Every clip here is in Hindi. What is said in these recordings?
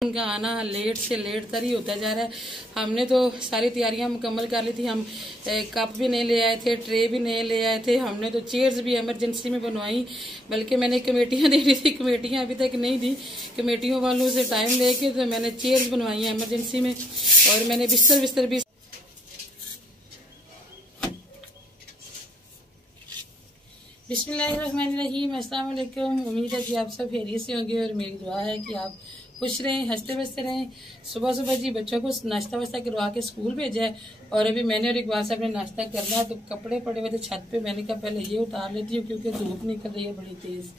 उनका आना लेट से लेट तर ही होता जा रहा है। हमने तो सारी तैयारियां मुकम्मल कर ली थी। हम कप भी नहीं ले आए थे, ट्रे भी नहीं ले आए थे। हमने तो चेयर्स भी इमरजेंसी में बनवाई, बल्कि मैंने कमेटियां दे दी थी, कमेटियां अभी तक नहीं दी। कमेटियों वालों से टाइम लेके तो मैंने चेयर्स बनवाई हैं इमरजेंसी में, और मैंने बिस्तर भी। बिस्मिल्लाहिर्रहमानिर्रहीम, अस्सलाम वालेकुम। उम्मीद है कि आप सब खैरियत से होंगे और मेरी दुआ है कि आप खुश रहें, हंसते बसते रहें। सुबह सुबह जी बच्चों को नाश्ता वास्ता करवा के स्कूल भेजा है, और अभी मैंने और इकबाल साहब ने नाश्ता करना है। तो कपड़े पड़े हुए थे छत पे, मैंने कहा पहले ये उतार लेती हूँ क्योंकि धूप निकल रही है बड़ी तेज।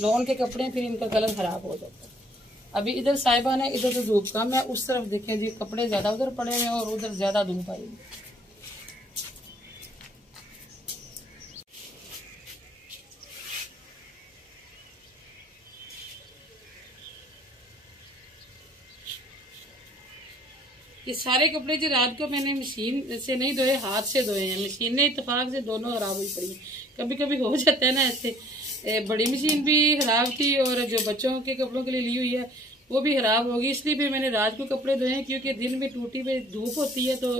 लॉन के कपड़े फिर इनका कलर खराब हो जाता है। अभी इधर साहिबान है, इधर तो धूप कम है। उस तरफ देखें जी, कपड़े ज्यादा उधर पड़े हुए हैं और उधर ज्यादा धूप आई। ये सारे कपड़े जो रात को मैंने मशीन से नहीं धोए, हाथ से धोए हैं। मशीन ने इत्तेफाक से दोनों खराब हुई पड़ी। कभी कभी हो जाता है ना ऐसे। बड़ी मशीन भी खराब थी और जो बच्चों के कपड़ों के लिए ली हुई है वो भी खराब होगी, इसलिए फिर मैंने रात को कपड़े धोए हैं, क्योंकि दिन में टूटी पे धूप होती है तो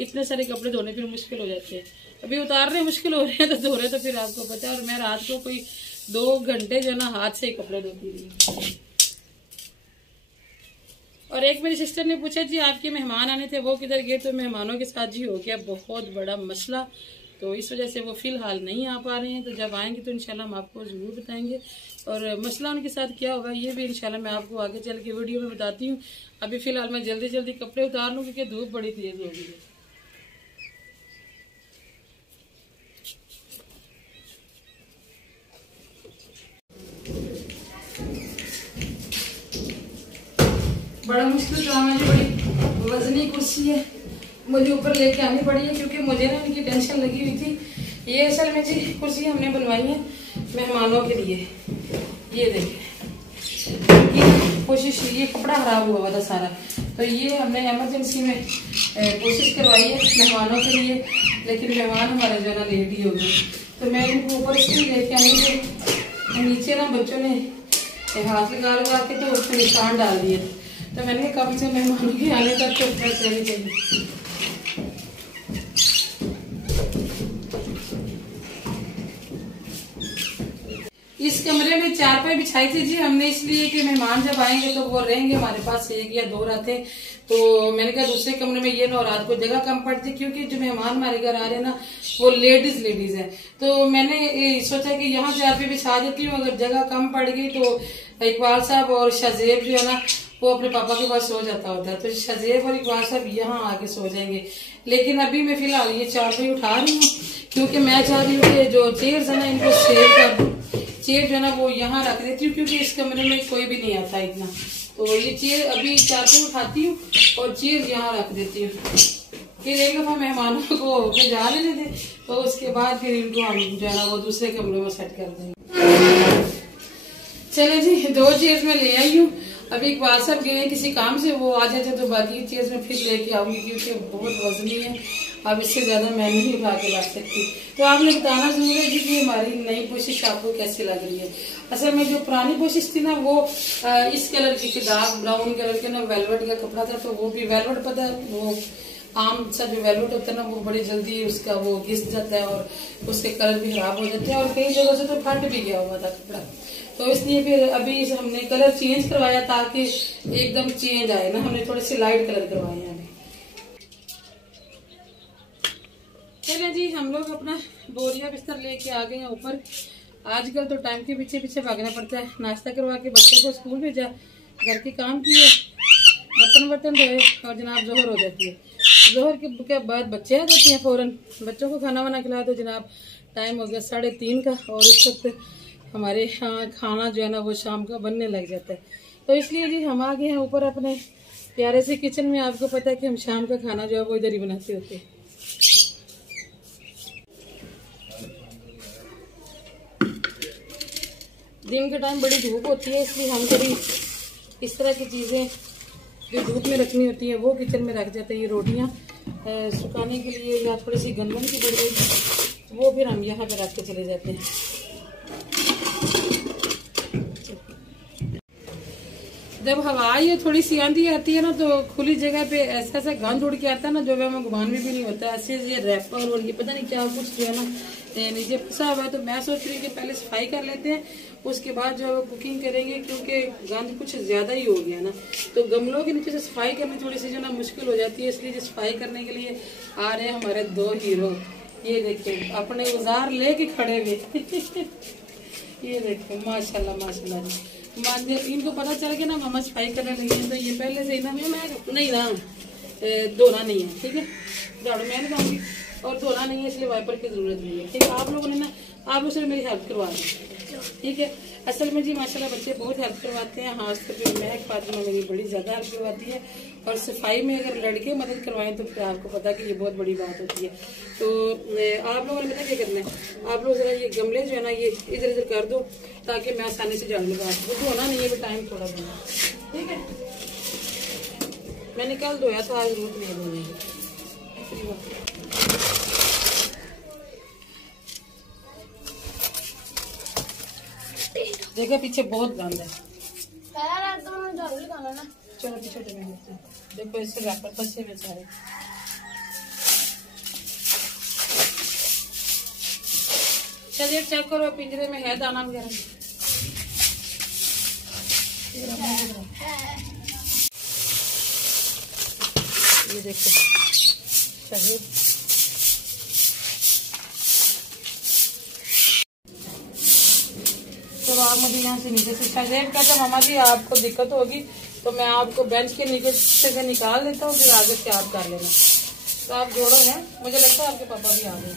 इतने सारे कपड़े धोने फिर मुश्किल हो जाते हैं। अभी उतारने मुश्किल हो रहे हैं तो धो रहे, तो फिर आपको पता है। और मैं रात को कोई 2 घंटे जो ना हाथ से ही कपड़े धोती रही। और एक मेरी सिस्टर ने पूछा जी आपके मेहमान आने थे, वो किधर गए? तो मेहमानों के साथ जी हो गया बहुत बड़ा मसला, तो इस वजह से वो फिलहाल नहीं आ पा रहे हैं। तो जब आएंगे तो इंशाल्लाह हम आपको जरूर बताएंगे, और मसला उनके साथ क्या होगा ये भी इंशाल्लाह मैं आपको आगे चल के वीडियो में बताती हूँ। अभी फिलहाल मैं जल्दी जल्दी कपड़े उतार लूँ क्योंकि धूप बड़ी तेज हो गई है। बड़ा मुश्किल काम है जी, बड़ी वजनी कुर्सी है, मुझे ऊपर लेके आनी पड़ी है क्योंकि मुझे ना इनकी टेंशन लगी हुई थी। ये असल में जी कुर्सी हमने बनवाई है मेहमानों के लिए। ये देखिए कोशिश, ये कपड़ा खराब हुआ हुआ था सारा, तो ये हमने इमरजेंसी में कोशिश करवाई है मेहमानों के लिए, लेकिन मेहमान हमारे जो ना लेट ही हो गए। तो मैं इनको ऊपर इसलिए लेके आई कि नीचे ना बच्चों ने हाथ लगा के तो उसमें निशान डाल दिए, तो मैंने कम से मेहमानों के आने तक तो प्रेस रहनी चाहिए। इस कमरे में चारपाई बिछाई थी जी हमने, इसलिए कि मेहमान जब आएंगे तो वो रहेंगे हमारे पास 1 या 2 रातें। तो मैंने कहा दूसरे कमरे में ये ना रात को जगह कम पड़ती, क्योंकि जो मेहमान हमारे घर आ रहे हैं ना वो लेडीज है। तो मैंने सोचा कि यहाँ चारपाई बिछा देती हूँ, अगर जगह कम पड़ गई तो इकबाल साहब और शाजेब जो है ना वो अपने पापा के पास सो जाता होता है, तो शाजेब और इकबाल साहब यहाँ आके सो जाएंगे। लेकिन अभी मैं फिलहाल ये चारपाई उठा रही हूँ क्योंकि मैं चाह रही हूँ कि जो चेयर्स है ना इनको सेव कर दूँ। चेयर जो है ना वो यहाँ रख देती हूँ क्योंकि इस कमरे में कोई भी नहीं आता इतना। तो ये चेयर अभी चारपाई उठाती हूँ और चेयर यहाँ रख देती हूँ। फिर एक दफा मेहमानों को होके जा लेने दे, तो उसके बाद फिर इनको हम जो है ना वो दूसरे कमरे में सेट कर देंगे। चले जी 2 चेयर्स में ले आई हूँ। अभी इकबाल साहब गए किसी काम से, वो आ जाते तो बाकी चीज में फिर लेके आऊंगी क्योंकि बहुत वजनी है, अब इससे ज्यादा मैं नहीं उठा के ला सकती। तो आपने बताना जरूर है जी कि हमारी नई कोशिश आपको कैसी लग रही है। असल में जो पुरानी कोशिश थी ना वो इस कलर की डार्क ब्राउन कलर के ना वेलवेट का कपड़ा था, तो वो भी वेलवेट पता है वो आम सा जो वेलवेट होता है ना वो बड़ी जल्दी उसका वो घिस जाता है और उसके कलर भी खराब हो जाते हैं, और कई जगह से तो फट भी गया हुआ था कपड़ा। तो इसलिए फिर अभी हमने कलर चेंज करवाया ताकि एकदम चेंज आए ना, हमने थोड़े से लाइट कलर करवाए हैं अभी। चले जी हम लोग अपना बोरिया बिस्तर लेके आ गए हैं ऊपर। आजकल तो टाइम के पीछे पीछे भागना पड़ता है। नाश्ता करवा के बच्चों को स्कूल भेजा, घर के काम किए, बर्तन धोए और जनाब जोहर हो जाती है। जोहर के बाद बच्चे आ जाते हैं फौरन, बच्चों को खाना वाना खिला दो जनाब। टाइम हो गया 3:30 का, और इस वक्त हमारे यहाँ खाना जो है ना वो शाम का बनने लग जाता है। तो इसलिए जी हम आ गए हैं ऊपर अपने प्यारे से किचन में। आपको पता है कि हम शाम का खाना जो है वो इधर ही बनाते होते हैं। दिन के टाइम बड़ी धूप होती है, इसलिए हम कभी इस तरह की चीजें जो धूप में रखनी होती है वो किचन में रख जाते हैं। ये रोटियां सुखाने के लिए या थोड़ी सी गंदम की पड़ी वो फिर हम यहाँ पे रख के चले जाते हैं। जब हवा ये थोड़ी सी आंधी आती है ना तो खुली जगह पे ऐसा ऐसा गंद उड़ के आता है ना, जो हमें घुमान में भी नहीं होता है। ऐसे ये रैपर और ये पता नहीं क्या कुछ जो है ना नीचे फंसा हुआ है। तो मैं सोच रही हूँ कि पहले सफाई कर लेते हैं, उसके बाद जो है कुकिंग करेंगे, क्योंकि गंद कुछ ज्यादा ही हो गया ना। तो गमलों के नीचे से सफाई करनी थोड़ी सी जो ना मुश्किल हो जाती है, इसलिए जो सफाई करने के लिए आ रहे हैं हमारे दो हीरो। ये देखिए अपने औजार लेके खड़े हुए ये देखो माशाल्लाह माशाल्लाह जी। इनको पता चल गया ना मामा सफाई करने लगी है, तो ये पहले से ना मैं नहीं ना धोना नहीं है, ठीक है। झाड़ू मैं लगाऊंगी और धोना नहीं है, इसलिए वाइपर की जरूरत नहीं है, ठीक है। आप लोगों ने ना आप लोग से मेरी हेल्प करवा दें, ठीक है। असल में जी माशाल्लाह बच्चे बहुत हेल्प करवाते हैं। हाँ तो मैं फातिमा मेरी बड़ी ज्यादा हेल्प करवाती है। और सफाई में अगर लड़के मदद करवाएं तो फिर आपको पता कि ये बहुत बड़ी बात होती है। तो आप लोगों ने पता क्या करना है, आप लोग जरा ये गमले जो है ना ये इधर इधर कर दो, ताकि मैं आसानी से झाड़ू लगा सकूँ। धोना नहीं है, टाइम थोड़ा देना, ठीक है। मैंने कल धोया था, आज रोज नहीं धोने। देखो पीछे बहुत गंद है, चलो पीछे देखो इससे रैपर फंसे हुए सारे। चलिए चेक करो पिंजरे में है दाना वगैरह। ये देखो सही। तो आप मुझे यहाँ से नीचे से शायद कहते मामा जी आपको दिक्कत होगी तो मैं आपको बेंच के नीचे से निकाल देता हूँ, फिर आगे से आप कर लेना। तो आप जोड़ो हैं, मुझे लगता है आपके पापा भी आ गए।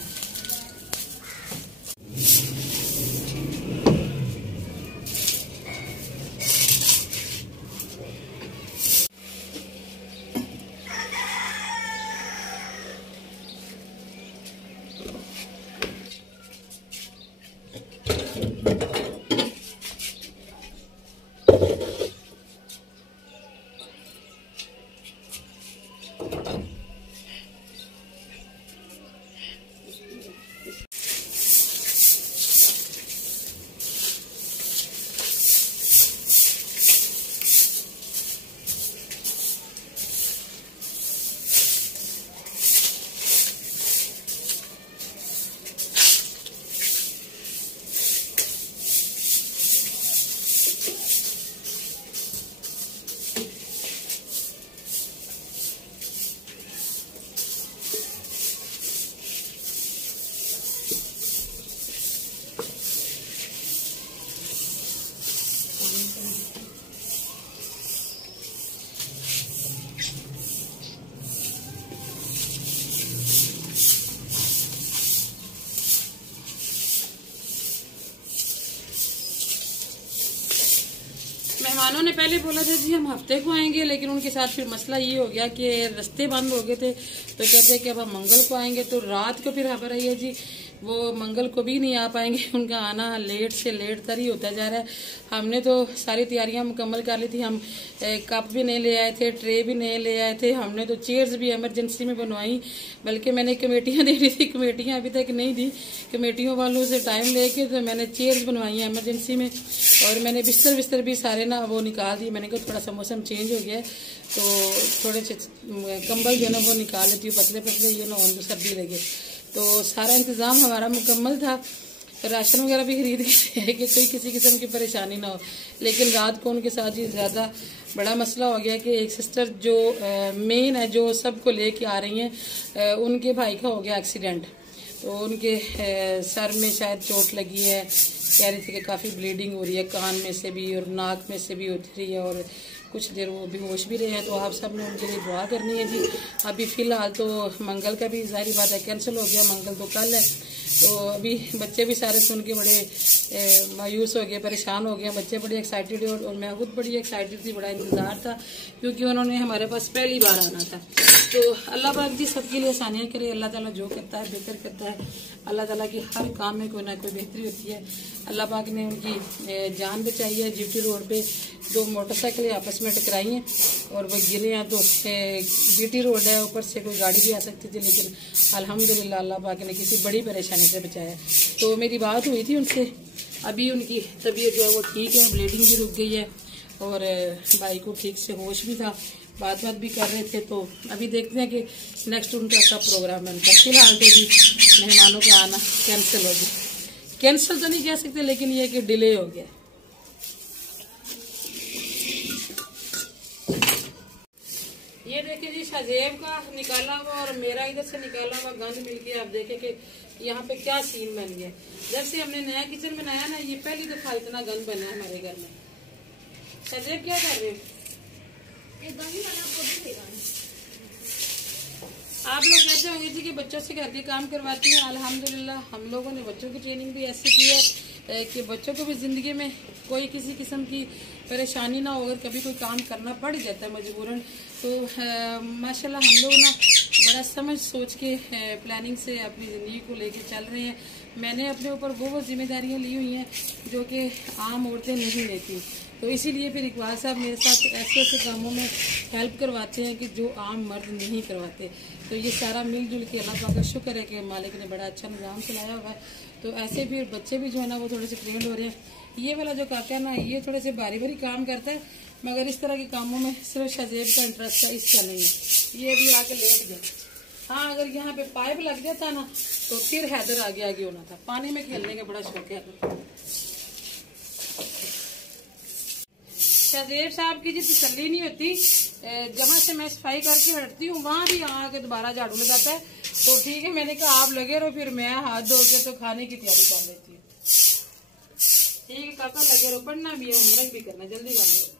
मेहमानों ने पहले बोला था जी हम हफ्ते को आएंगे, लेकिन उनके साथ फिर मसला ये हो गया कि रास्ते बंद हो गए थे। तो कहते हैं कि अब हम मंगल को आएंगे। तो रात को फिर खबर आई है जी वो मंगल को भी नहीं आ पाएंगे, उनका आना लेट से लेट तर ही होता जा रहा है। हमने तो सारी तैयारियां मुकम्मल कर ली थी। हम कप भी नहीं ले आए थे, ट्रे भी नहीं ले आए थे। हमने तो चेयर्स भी इमरजेंसी में बनवाई, बल्कि मैंने कमेटियां दे दी थी, कमेटियां अभी तक नहीं दी। कमेटियों वालों से टाइम लेके तो मैंने चेयर्स बनवाई हैं इमरजेंसी में। और मैंने बिस्तर भी सारे ना वो निकाल दिए। मैंने कहा थोड़ा सा मौसम चेंज हो गया है तो थोड़े से कंबल जो है ना वो निकाल लेती हूँ, पतले पतले, ये ना और सर्दी लगे। तो सारा इंतजाम हमारा मुकम्मल था। राशन वगैरह भी खरीद के कि कोई किसी किस्म की परेशानी ना हो। लेकिन रात को उनके साथ ही ज़्यादा बड़ा मसला हो गया कि एक सिस्टर जो मेन है, जो सबको लेके आ रही हैं, उनके भाई का हो गया एक्सीडेंट। तो उनके सर में शायद चोट लगी है, कह रही थी कि काफ़ी ब्लीडिंग हो रही है, कान में से भी और नाक में से भी होती रही है, और कुछ देर वो बेहोश भी रहे हैं। तो आप सब ने उनके लिए दुआ करनी है जी। अभी फ़िलहाल तो मंगल का भी ज़ाहिर बात है कैंसिल हो गया, मंगल तो कल है। तो अभी बच्चे भी सारे सुन के बड़े मायूस हो गए, परेशान हो गए। बच्चे बड़े एक्साइटेड है और मैं खुद बड़ी एक्साइटेड थी, बड़ा इंतज़ार था, क्योंकि उन्होंने हमारे पास पहली बार आना था। तो अल्लाह पाक जी सबके लिए आसानियाँ करे। अल्लाह ताला जो करता है बेहतर करता है। अल्लाह ताला की हर काम में कोई ना कोई बेहतरी होती है। अल्लाह पाक ने उनकी जान बचाई है। जीटी रोड पे दो मोटरसाइकिलें आपस में टकराई हैं और वो गिरे हैं। तो जीटी रोड है, ऊपर से कोई गाड़ी भी आ सकती थी, लेकिन अल्हम्दुलिल्लाह अल्लाह पाक ने किसी बड़ी परेशानी से बचाया। तो मेरी बात हुई थी उनसे, अभी उनकी तबीयत जो है वो ठीक है, ब्लीडिंग भी रुक गई है और भाई को ठीक से होश भी था, बात भी कर रहे थे। तो अभी देखते हैं कि नेक्स्ट उनका क्या प्रोग्राम बनता है। फिलहाल तो जी मेहमानों का आना कैंसिल हो गया, कैंसिल तो नहीं कह सकते लेकिन ये कि डिले हो गया। ये देखिए जी शाजेब का निकाला हुआ और मेरा इधर से निकाला हुआ गंद मिलके आप देखें कि यहाँ पे क्या सीन बन गया। जब से हमने नया किचन बनाया ना, ये पहली दफा इतना गंद बना है हमारे घर में। शाजेब क्या कर रहे हो? आप लोग कहते होंगे जी कि बच्चों से घर के काम करवाती हैं। अल्हम्दुलिल्लाह हम लोगों ने बच्चों की ट्रेनिंग भी ऐसी की है कि बच्चों को भी जिंदगी में कोई किसी किस्म की परेशानी ना हो, अगर कभी कोई काम करना पड़ जाता है मजबूरन, तो माशाल्लाह हम लोग ना बड़ा समझ सोच के प्लानिंग से अपनी ज़िंदगी को लेके चल रहे हैं। मैंने अपने ऊपर वो जिम्मेदारियां ली हुई हैं जो कि आम औरतें नहीं लेती। तो इसीलिए फिर इकबाल साहब मेरे साथ ऐसे ऐसे कामों में हेल्प करवाते हैं कि जो आम मर्द नहीं करवाते। तो ये सारा मिलजुल के अल्लाह पाक का शुक्र है कि मालिक ने बड़ा अच्छा निज़ाम चलाया हुआ है। तो ऐसे फिर बच्चे भी जो है ना वो थोड़े से ट्रेंड हो रहे हैं। ये वाला जो काका ना, ये थोड़े से भारी भारी काम करता है, मगर इस तरह के कामों में सिर्फ शाजेब का इंटरेस्ट है, इसका नहीं है। ये भी आके लेट गया। हाँ, अगर यहाँ पे पाइप लग जाता ना तो फिर हैदर आगे होना था। पानी में खेलने का बड़ा शौक है। शाजेब साहब की जी तसल्ली नहीं होती, जहाँ से मैं सफाई करके हटती हूँ वहां भी आके दोबारा झाड़ू लगाता है। तो ठीक है, मैंने कहा आप लगे रहो, फिर मैं हाथ धो के तो खाने की तैयारी कर लेती हूँ। ठीक है काका, लगे रहो, पढ़ना भी है, होमवर्क भी करना, जल्दी कर लो।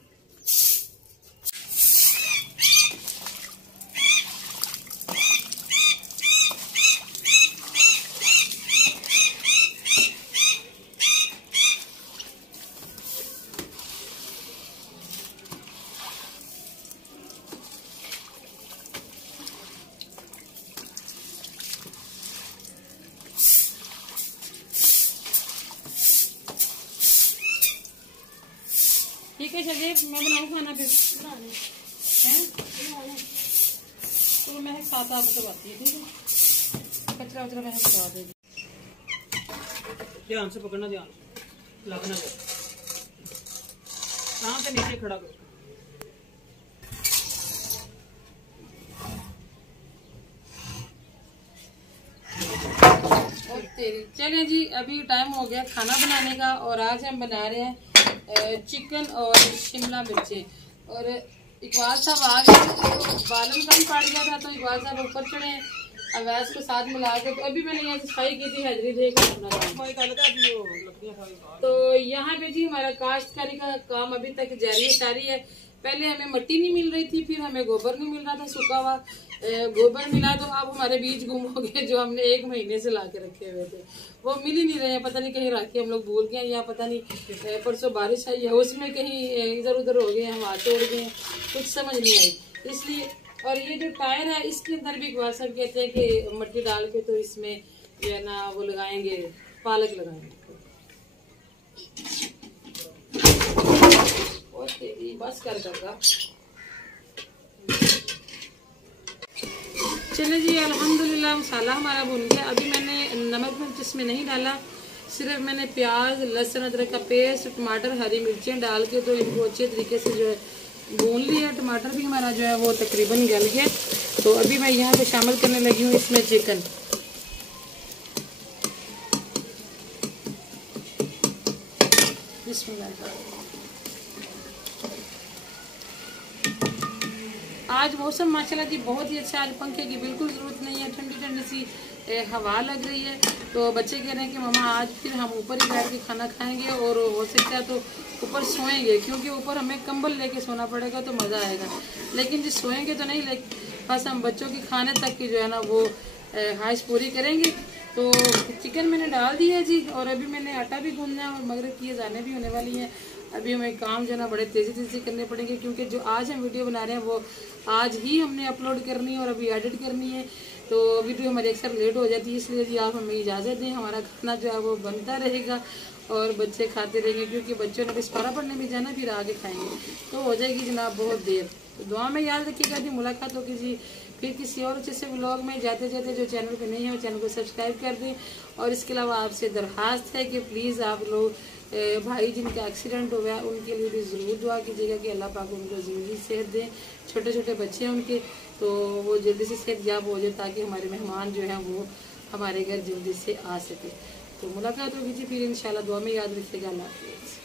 ठीक है शाजेब, मैं बनाऊँ खाना फिर हैं? तो मैं साथ आपको आती है, ठीक है? कचरा वचरा मैं करवा देगी। ध्यान से पकड़ना, ध्यान लगना, कहाँ से नीचे खड़ा करो। चलिए जी, अभी टाइम हो गया खाना बनाने का और आज हम बना रहे हैं चिकन और शिमला मिर्चें। और इकबाल साहब आ गए, बालन कम पड़ गया था तो इकबाल साहब ऊपर चढ़े अवैस को साथ मिला के। तो अभी मैंने यहाँ सफाई की थी, हाजरी देख तो यहाँ पे जी हमारा काश्तकारी का काम अभी तक जारी है। पहले हमें मिट्टी नहीं मिल रही थी, फिर हमें गोबर नहीं मिल रहा था, सूखा हुआ गोबर मिला, तो अब हमारे बीज गुम हो गए जो हमने 1 महीने से ला के रखे हुए थे, वो मिल ही नहीं रहे हैं। पता नहीं कहीं रखे हम लोग भूल गए, या पता नहीं परसों बारिश आई है उसमें कहीं इधर उधर हो गए, हम हाथ तोड़ गए, कुछ समझ नहीं आई इसलिए। और ये जो टायर है इसके अंदर भी इकबाल साहब कहते हैं कि मिट्टी डाल के तो इसमें जो है ना वो लगाएंगे, पालक लगाएंगे। और तेरी बस कर देगा। चले जी, अल्हम्दुलिल्लाह मसाला हमारा भुन गया। अभी मैंने नमक मिर्च इसमें नहीं डाला, सिर्फ मैंने प्याज, लहसुन, अदरक का पेस्ट, टमाटर, हरी मिर्चें डाल के तो इनको अच्छे तरीके से जो है भून लिया। टमाटर भी हमारा जो है वो तकरीबन गल गया। तो अभी मैं यहाँ पे शामिल करने लगी हूँ इसमें चिकन। आज मौसम माशाल्लाह जी बहुत ही अच्छा, आज पंखे की बिल्कुल जरूरत नहीं है, ठंडी ठंडी सी हवा लग रही है। तो बच्चे कह रहे हैं कि मम्मा आज फिर हम ऊपर ही बैठ के खाना खाएंगे और हो सकता है तो ऊपर सोएंगे, क्योंकि ऊपर हमें कंबल लेके सोना पड़ेगा तो मज़ा आएगा। लेकिन जी सोएंगे तो नहीं, लेकिन बस हम बच्चों की खाने तक की जो है ना वो ख्वाहिश पूरी करेंगे। तो चिकन मैंने डाल दिया जी, और अभी मैंने आटा भी गूंदना है और मगरिब की अज़ानें भी होने वाली हैं। अभी हमें काम जो है ना बड़े तेज़ी करने पड़ेंगे, क्योंकि जो आज हम वीडियो बना रहे हैं वो आज ही हमने अपलोड करनी है और अभी एडिट करनी है। तो वीडियो हमारी अक्सर लेट हो जाती है, इसलिए जी आप हमें इजाज़त दें। हमारा खाना जो है वो बनता रहेगा और बच्चे खाते रहेंगे, क्योंकि बच्चों ने भी पारा पढ़ने भी जाना, फिर आगे खाएंगे तो हो जाएगी जनाब बहुत देर। तो दुआ में याद रखिएगा जी, मुलाकात होगी जी फिर किसी और अच्छे से व्लॉग में जाते जाते, जो चैनल पे नहीं है वो चैनल को सब्सक्राइब कर दें। और इसके अलावा आपसे दरख्वास्त है कि प्लीज़ आप लोग भाई जिनका एक्सीडेंट हो गया उनके लिए भी ज़रूर दुआ कीजिएगा कि अल्लाह पाक उनको ज़रूरी सेहत दें। छोटे छोटे बच्चे हैं उनके, तो वो जल्दी से सेहतयाब हो जाए ताकि हमारे मेहमान जो हैं वो हमारे घर जल्दी से आ सके। तो मुलाकात होगी जी फिर इंशाल्लाह। दुआ में याद रखिएगा। अल्लाह हाफ़िज़।